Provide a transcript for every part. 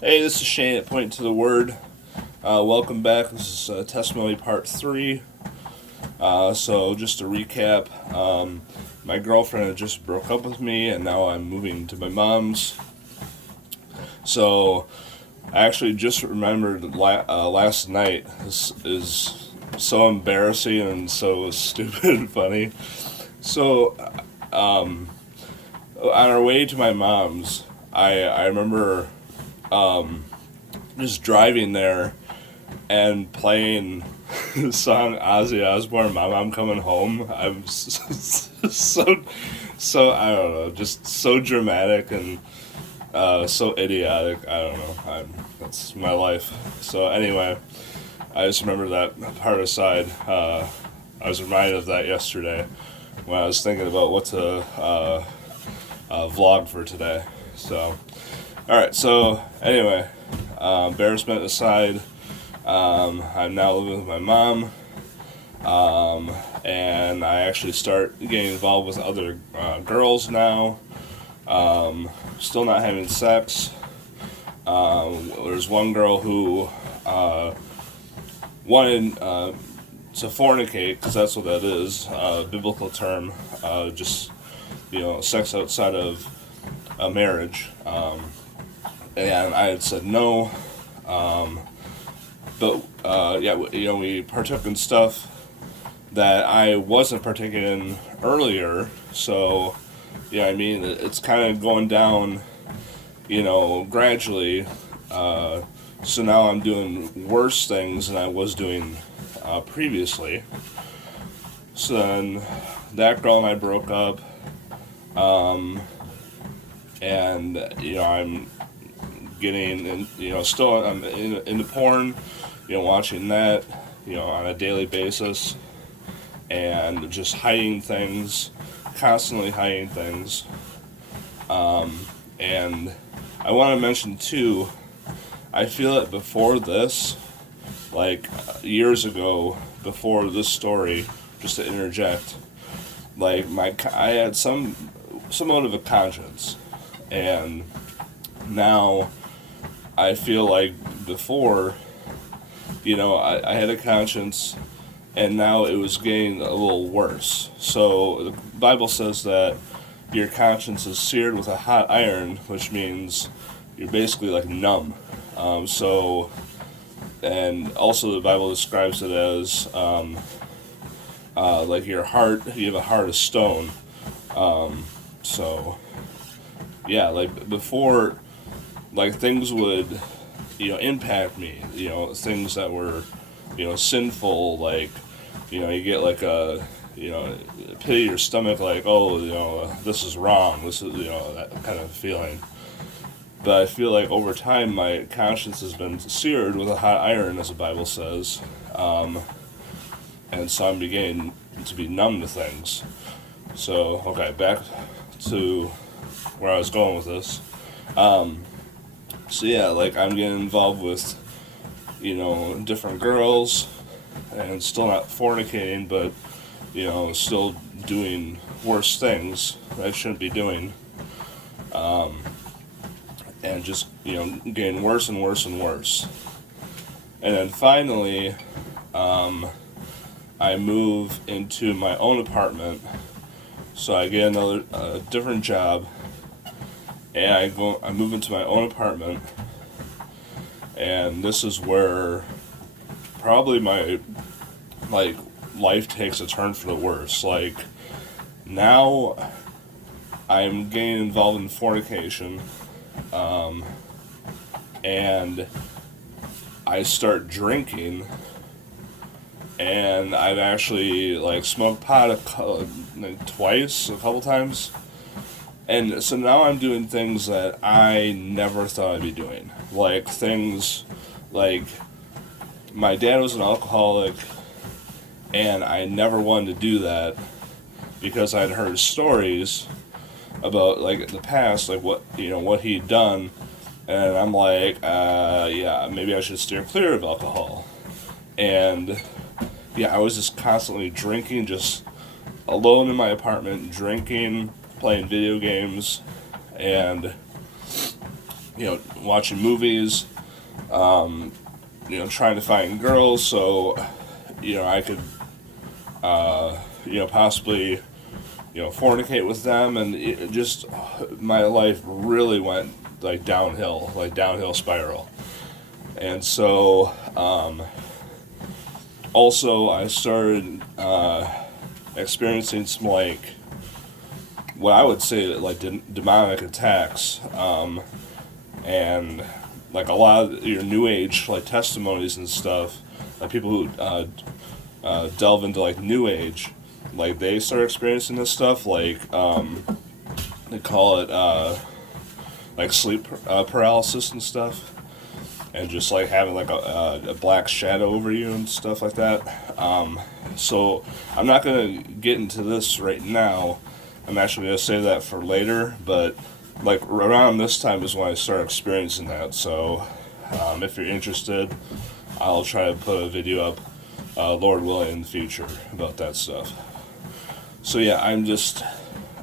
Hey, this is Shane at Point to the Word. Welcome back. This is testimony part 3. So, just to recap, my girlfriend had just broke up with me, and now I'm moving to my mom's. So, I actually just remembered last night. This is so embarrassing and so stupid and funny. So, on our way to my mom's, I remember just driving there and playing the song Ozzy Osbourne, "My Mom Coming Home." I'm so I don't know, just so dramatic and so idiotic. I don't know. That's my life. So anyway, I just remember that part aside. I was reminded of that yesterday when I was thinking about what to vlog for today. So, all right. So anyway, embarrassment aside. I'm now living with my mom, and I actually start getting involved with other girls now. Still not having sex. There's one girl who wanted to fornicate, because that's what that is, a biblical term, just, sex outside of a marriage. And I had said no. But we partook in stuff that I wasn't partaking in earlier. So, it's kind of going down, gradually. So now I'm doing worse things than I was doing previously. So then that girl and I broke up. And I'm getting, still I'm into porn. Watching that, on a daily basis, and just hiding things, constantly hiding things. And I want to mention too, I feel that before this, like years ago, before this story, just to interject, like I had somewhat of a conscience, and now I feel like before, I had a conscience, and now it was getting a little worse. So the Bible says that your conscience is seared with a hot iron, which means you're basically like numb. And also the Bible describes it as like your heart, you have a heart of stone. Like before, like things would impact me, things that were, sinful, like, you get like a, pit of your stomach, like, oh, this is wrong, this is, that kind of feeling. But I feel like over time my conscience has been seared with a hot iron, as the Bible says, and so I'm beginning to be numb to things. So, okay, back to where I was going with this. So yeah, like I'm getting involved with, different girls, and still not fornicating, but, still doing worse things that I shouldn't be doing. And just, getting worse and worse and worse. And then finally, I move into my own apartment, so I get another different job, and I move into my own apartment, and this is where probably my, like, life takes a turn for the worse. Like, now I'm getting involved in fornication, and I start drinking, and I've actually, like, smoked pot a couple times. And so now I'm doing things that I never thought I'd be doing. Like things like my dad was an alcoholic, and I never wanted to do that because I'd heard stories about, like, in the past, like what he'd done, and I'm like, yeah, maybe I should steer clear of alcohol. And yeah, I was just constantly drinking, just alone in my apartment, drinking, playing video games, and watching movies, trying to find girls so, I could, possibly, fornicate with them, and my life really went like downhill spiral. And so, also I started experiencing some what I would say demonic attacks, and a lot of your new age testimonies and stuff, people who delve into new age, they start experiencing this stuff, they call it sleep paralysis and stuff, and just having a black shadow over you and stuff like that. So I'm not gonna get into this right now. I'm actually gonna save that for later, but around this time is when I started experiencing that. So if you're interested, I'll try to put a video up, Lord willing, in the future about that stuff. So yeah, I'm just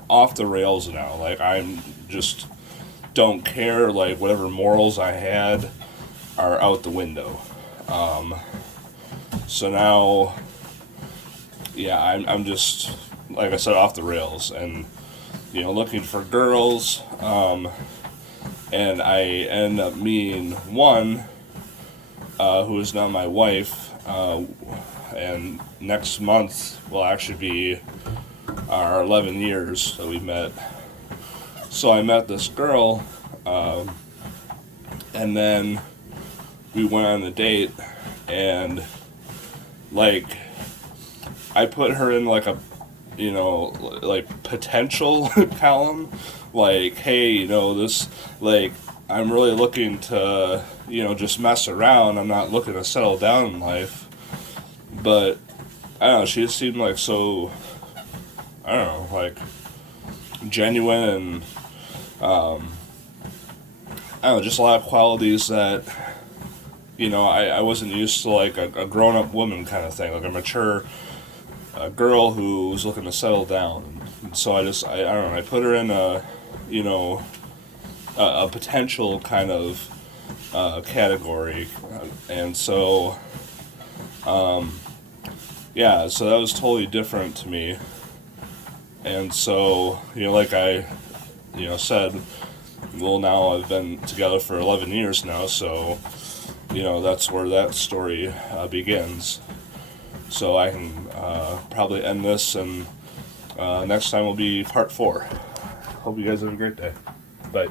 off the rails now. I'm just don't care. Whatever morals I had are out the window. So now, yeah, I'm just, like I said, off the rails, and looking for girls, and I end up meeting one who is now my wife, and next month will actually be our 11 years that we met. So I met this girl, and then we went on a date, and I put her in a potential column, hey, this, I'm really looking to, just mess around. I'm not looking to settle down in life. But I don't know, she just seemed so, I don't know, genuine, and I don't know, just a lot of qualities that I wasn't used to, a grown-up woman kind of thing, a mature girl who was looking to settle down. And so I don't know, I put her in a potential kind of category, and so yeah, so that was totally different to me. And so I said, well, now I've been together for 11 years now, so that's where that story begins. So I can probably end this, and next time will be part 4. Hope you guys have a great day. Bye.